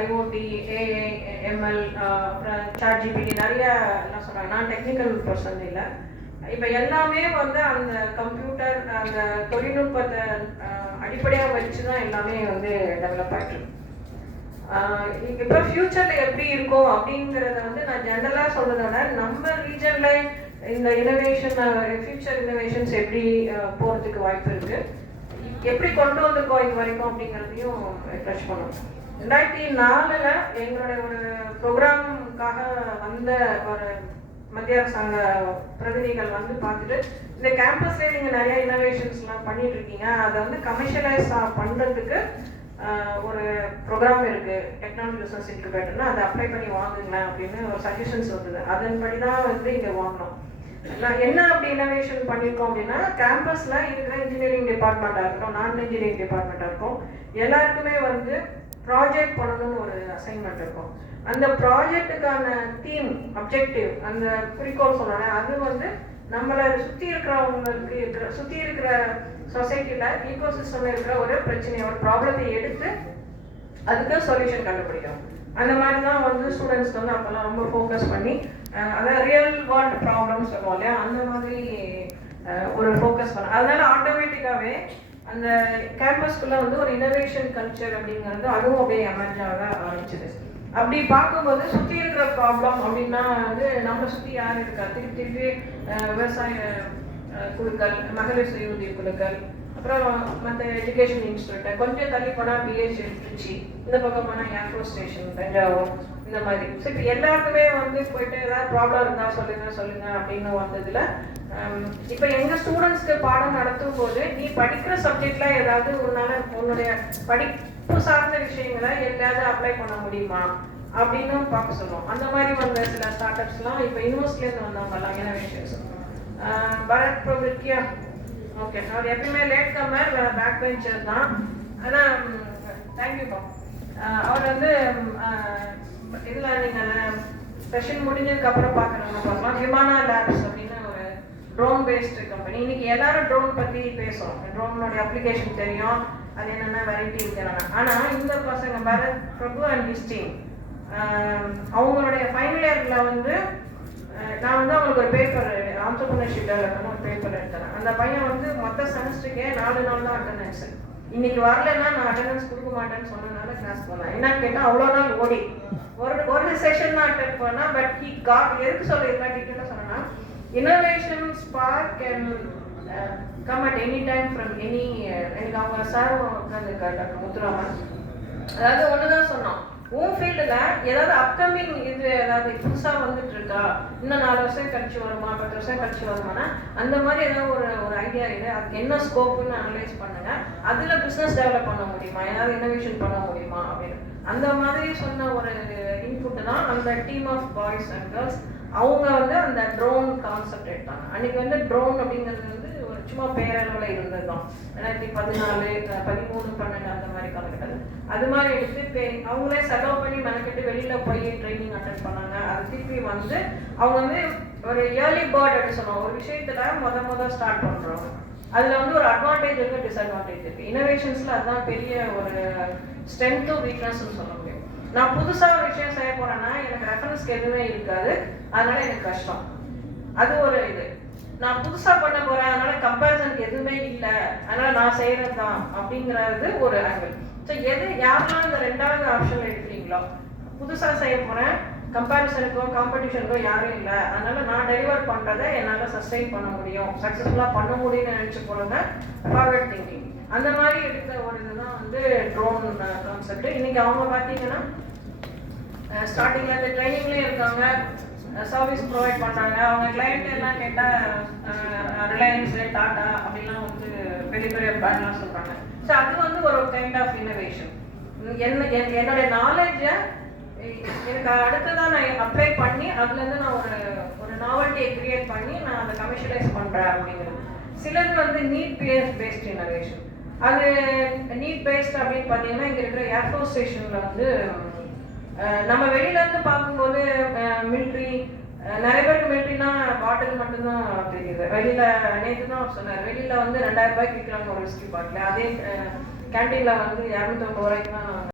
IoT, AI, ML, அப்புறம் chat GPT நிறைய என்ன சொல்கிறாங்க. நான் டெக்னிக்கல் பர்சன் இல்லை. இப்போ எல்லாமே வந்து அந்த கம்ப்யூட்டர் அந்த தொழில்நுட்பத்தை அடிப்படையாக வச்சு தான் எல்லாமே வந்து டெவலப் ஆகிட்டு. இப்போ ஃப்யூச்சரில் எப்படி இருக்கும் அப்படிங்கிறத வந்து நான் ஜென்ரலாக சொல்கிறத விட நம்ம ரீஜனில் இந்த இனோவேஷன் ஃபியூச்சர் இனோவேஷன்ஸ் எப்படி போகிறதுக்கு வாய்ப்பு இருக்குது, எப்படி கொண்டு வந்திருக்கோம் இது வரைக்கும் அப்படிங்கிறதையும் டச் பண்ணுவோம். 2004 எங்களுடைய ஒரு ப்ரோக்ராமுக்காக வந்த ஒரு மத்திய அரசாங்க பிரதிநிதிகள் வந்து பார்த்துட்டு, இந்த கேம்பஸ்லேயே நீங்கள் நிறைய இனோவேஷன்ஸ்லாம் பண்ணிட்டு இருக்கீங்க, அதை வந்து கமர்ஷியலைஸ் பண்ணுறதுக்கு ஒரு ப்ரோக்ராம் இருக்குது டெக்னாலஜி ரிசர்ச் இன்குபேட்டர்னா, அதை அப்ளை பண்ணி வாங்குங்களேன் அப்படின்னு ஒரு சஜஷன்ஸ் வந்தது. அதன்படி தான் வந்து இங்கே வாங்கினோம். என்ன அப்படி இனோவேஷன் பண்ணியிருக்கோம் அப்படின்னா, கேம்பஸில் இருக்கிற இன்ஜினியரிங் டிபார்ட்மெண்ட்டாக இருக்கட்டும், நான் இன்ஜினியரிங் டிபார்ட்மெண்ட்டாக இருக்கும், எல்லாருக்குமே வந்து ப்ராஜெக்ட் பண்ணணும்னு ஒரு அசைன்மெண்ட் இருக்கும். அந்த ப்ராஜெக்டுக்கான தீம், அப்ஜெக்டிவ், அந்த குறிக்கோள் சொல்கிறேன், அது வந்து நம்மளை சுற்றி இருக்கிற சொசைட்டியில் ஈகோசிஸ்டமில் இருக்கிற ஒரு பிரச்சனையை, ஒரு ப்ராப்ளத்தை எடுத்து அதுக்கு சொல்யூஷன் கண்டுபிடிக்கணும். அந்த மாதிரி தான் வந்து ஸ்டூடெண்ட்ஸ்க்கு வந்து அப்போல்லாம் ரொம்ப ஃபோக்கஸ் பண்ணி, அதாவது ரியல் வேர்ல்டு ப்ராப்ளம்ஸ் சொல்லுவோம் இல்லையா, அந்த மாதிரி ஒரு ஃபோக்கஸ் பண்ண. அதனால ஆட்டோமேட்டிக்காகவே அந்த கேம்பஸ்குள்ளே வந்து ஒரு இனோவேஷன் கல்ச்சர் அப்படிங்கிறது அதுவும் அப்படியே எமர்ஜ் ஆக ஆரம்பிச்சிது. அப்படி பார்க்கும்போது சுற்றி இருக்கிற ப்ராப்ளம் அப்படின்னா வந்து நம்மளை சுற்றி யார் இருக்கா, திருப்பி விவசாய குழுக்கள், மகளிர் சுய உதவி குழுக்கள், அப்புறம் மற்ற எஜுகேஷன் இன்ஸ்டியூட், கொஞ்சம் தள்ளி போனால் பிஹெச்டி திருச்சி, இந்த பக்கம் போனால் ஏர்ஃபோர்ஸ் ஸ்டேஷன் தஞ்சாவூர், இந்த மாதிரி. ஸோ இப்போ எல்லாருக்குமே வந்து போயிட்டு ஏதாவது ப்ராப்ளம் இருந்தால் சொல்லுங்க அப்படின்னு வந்ததுல, இப்போ எங்கள் ஸ்டூடெண்ட்ஸ்க்கு பாடம் நடத்தும் போது நீ படிக்கிற சப்ஜெக்ட்ல ஏதாவது உன்னுடைய படிப்பு சார்ந்த விஷயங்களை எங்கேயாவது அப்ளை பண்ண முடியுமா அப்படின்னு பார்க்க சொல்லுவோம். அந்த மாதிரி வந்த சில ஸ்டார்ட் அப்ஸ்லாம் இப்போ யூனிவர்சிட்டிலேருந்து வந்தவங்கலாம் இனோவேஷன்ஸ். பரத் பிரபுத்யா, ஓகே, அவர் எப்பயுமே லேட் கம்மர், பேக் பெஞ்சர் தான். ஆனால் தேங்க்யூப்பா. அவர் வந்து இதில் நீங்கள் செஷன் முடிஞ்சதுக்கப்புறம் பார்க்கலாம், விமானா லேப்ஸ் அப்படின்னு ஒரு ட்ரோன் பேஸ்டு கம்பெனி. இன்னைக்கு எல்லாரும் ட்ரோன் பற்றி பேசுகிறோம், ட்ரோனோட அப்ளிகேஷன் தெரியும், அது என்னென்ன வெரைட்டி இருக்கிறாங்க. ஆனால் இந்த பசங்க பரத் பிரபு அண்ட் ஹிஸ் டீம் அவங்களுடைய ஃபைனல் இயரில் வந்து நான் வந்து அவங்களுக்கு ஒரு பேப்பர், ஆண்டர்பிரினர்ஷிப் டெவலப்மெண்ட் ஒரு பேப்பர் எடுத்தேன். அந்த பையன் வந்து மொத்த செமஸ்டருக்கே 4 நாள் தான் அட்டண்டன்ஸ். இன்னைக்கு வரலன்னா நான் அட்டண்டன்ஸ் கொடுக்க மாட்டேன்னு சொன்னதுனால கிளாஸ் போனேன். என்னன்னு கேட்டால் அவ்வளோ நாள் ஓடி ஒரு செஷன் தான் அட்டென்ட் பண்ணால். பட் ஹி காட், எதுக்கு சொல்லியிருக்கேன் டீட்டெயிலாக சொன்னா, innovation spark can come at any time from any. எனக்கு அவங்க சாரும் உட்காந்துருக்காரு, டாக்டர் முத்துராமன். அதாவது ஒன்று தான் சொன்னோம், உன் ஃபீல்டில் ஏதாவது அப்கமிங் இது ஏதாவது புதுசாக வந்துட்டு இருக்கா, இன்னும் 4 வருஷம் கழிச்சு வருமா, 10 வருஷம் கழிச்சு வருமானா, அந்த மாதிரி ஏதாவது ஒரு ஐடியா இது, அதுக்கு என்ன ஸ்கோப்புன்னு அனலைஸ் பண்ணுங்க, அதில் பிஸ்னஸ் டெவலப் பண்ண முடியுமா, ஏதாவது இனோவேஷன் பண்ண முடியுமா அப்படின்னு. அந்த மாதிரி சொன்ன ஒரு இன்புட் தான் அந்த team of boys and girls. அவங்க வந்து அந்த ட்ரோன் கான்செப்ட் எடுத்தாங்க. அன்னைக்கு வந்து ட்ரோன் அப்படிங்கிறது வந்து ஒரு சும்மா பேரளவில் இருந்தது தான். 2014, 13, 12 அந்த மாதிரி காலகட்டத்தில் அது மாதிரி எடுத்து அவங்களே செலவு பண்ணி மெனக்கெட்டு வெளியில் போய் ட்ரைனிங் அட்டென்ட் பண்ணாங்க. அது திருப்பி வந்து அவங்க வந்து ஒரு இயர்லி பேர்ட் அப்படின்னு சொல்லுவாங்க. ஒரு விஷயத்தில் முதல் ஸ்டார்ட் பண்ணுறோம், அதில் வந்து ஒரு அட்வான்டேஜ் இருக்குது, டிஸ்அட்வான்டேஜ் இருக்குது. இனோவேஷன்ஸில் அதுதான் பெரிய ஒரு ஸ்ட்ரென்த்தும் வீக்னஸ்ன்னு சொல்ல முடியும். நான் புதுசாக ஒரு விஷயம் செய்ய போகிறேன்னா எனக்கு ரெஃபரன்ஸ்க்கு எதுவுமே இருக்காது, அதனால எனக்கு கஷ்டம். அது ஒரு இது. நான் புதுசாக பண்ண போகிறேன், அதனால கம்பேரிசனுக்கு எதுவுமே இல்லை, அதனால நான் செய்கிறது தான் அப்படிங்கிறது ஒரு ஆங்கிள். ஸோ யாரெல்லாம் இந்த 2வது ஆப்ஷன் எடுக்கிறீங்களோ, புதுசாக செய்ய போகிறேன், கம்பேரிசனுக்கோ காம்படிஷனுக்கோ யாரும் இல்லை, அதனால நான் டெலிவர் பண்ணுறதை என்னால் சஸ்டெயின் பண்ண முடியும், சக்ஸஸ்ஃபுல்லாக பண்ண முடியும்னு நினச்சி போகிறத ஃபார்வர்ட் திங்கிங். அந்த மாதிரி எடுத்த ஒரு இதுதான் வந்து ட்ரோன் கான்செப்ட். இன்னைக்கு அவங்க பார்த்தீங்கன்னா ஸ்டார்டிங்கில் இந்த ட்ரைனிங்லேயும் இருக்காங்க, சர்வீஸ் ப்ரொவைட் பண்ணுறாங்க. அவங்க கிளைண்ட் எல்லாம் கேட்டால் ரிலையன்ஸு, டாடா அப்படிலாம் வந்து பெரிய பெரிய பிராண்ட்லாம் சொல்கிறாங்க. ஸோ அது வந்து ஒரு கைண்ட் ஆஃப் இனோவேஷன். என்னுடைய நாலேஜை எனக்கு அடுத்ததான் நான் அப்ளை பண்ணி அதுலேருந்து நான் ஒரு நாவல்ட்டியை கிரியேட் பண்ணி நான் அதை கமர்ஷியலைஸ் பண்ணுறேன் அப்படிங்கிறது. சிலது வந்து நீட் பேஸ்ட் இனோவேஷன். அது நீட் பேஸ்ட் அப்படின்னு பார்த்தீங்கன்னா இங்கே இருக்கிற ஏர்ஃபோர்ஸ் ஸ்டேஷனில் வந்து நம்ம வெளியிலேருந்து பார்க்கும்போது மிலிட்ரி, நிறைய பேருக்கு மிலிட்ரினா பாட்டில் மட்டும்தான் தெரியுது. வெளியில் நேற்று தான் சொன்னார், வெளியில் வந்து 2000 ரூபாய்க்கு விற்கிறாங்க ஒரு விஸ்கி பாட்டில், அதே கேன்டீனில் வந்து 250 ரூபாய்க்கு தான்